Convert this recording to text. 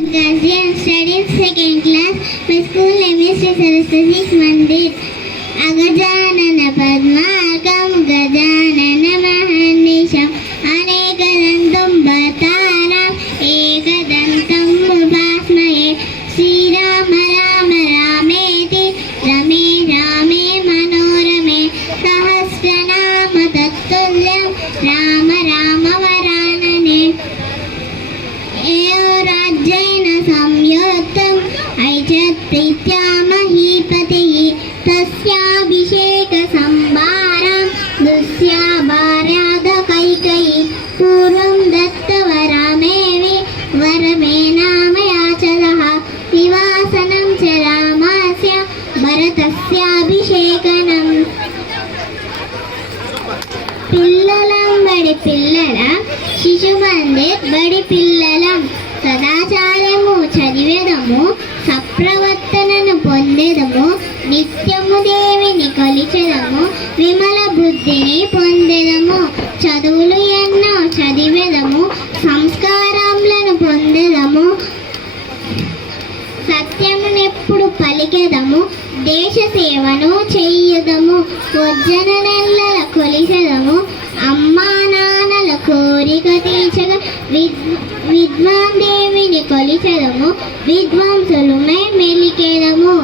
Guardian studies second class. My school name is Sri Saraswati Mandir. Agajanana Padmarkam Gajanana Mahanisham Anekadantam Bhataram Ekadantam Upasmaye Sri Rama Rama Rameti Rame Rame Manorame Sahasranama Tattulyam Rama Rama Varanane Rajjaina Samyottam Aichat Pritya Mahipatihi Tasyabhisheka Sambaram Dusya Bharyada Kaikai Purvam Datta Varamevi Varame Namayachalaha Nivasanam Charamasya Bharatasya Abhishekanam పిల్లలం బడి పిల్లలం శిశు మందిర్ బడి పిల్లలం సదాచారము చదివేదము సప్రవర్తనను పొందేదము నిత్యము దేవిని కొలిచెదము విమల బుద్ధిని పొందేదము చదువులు ఎన్నో చదివేదము సంస్కారములను పొందేదము సత్యమునెప్పుడు పలికెదము దేశ సేవను చెయ్యదము వజ్జన నెల్లల కొలిసెదము అమ్మా నాన్నల కోరిక తీర్చగా విద్వాన్ దేవిని కొలిసెదము విద్వాంసులమై మెలికెదము.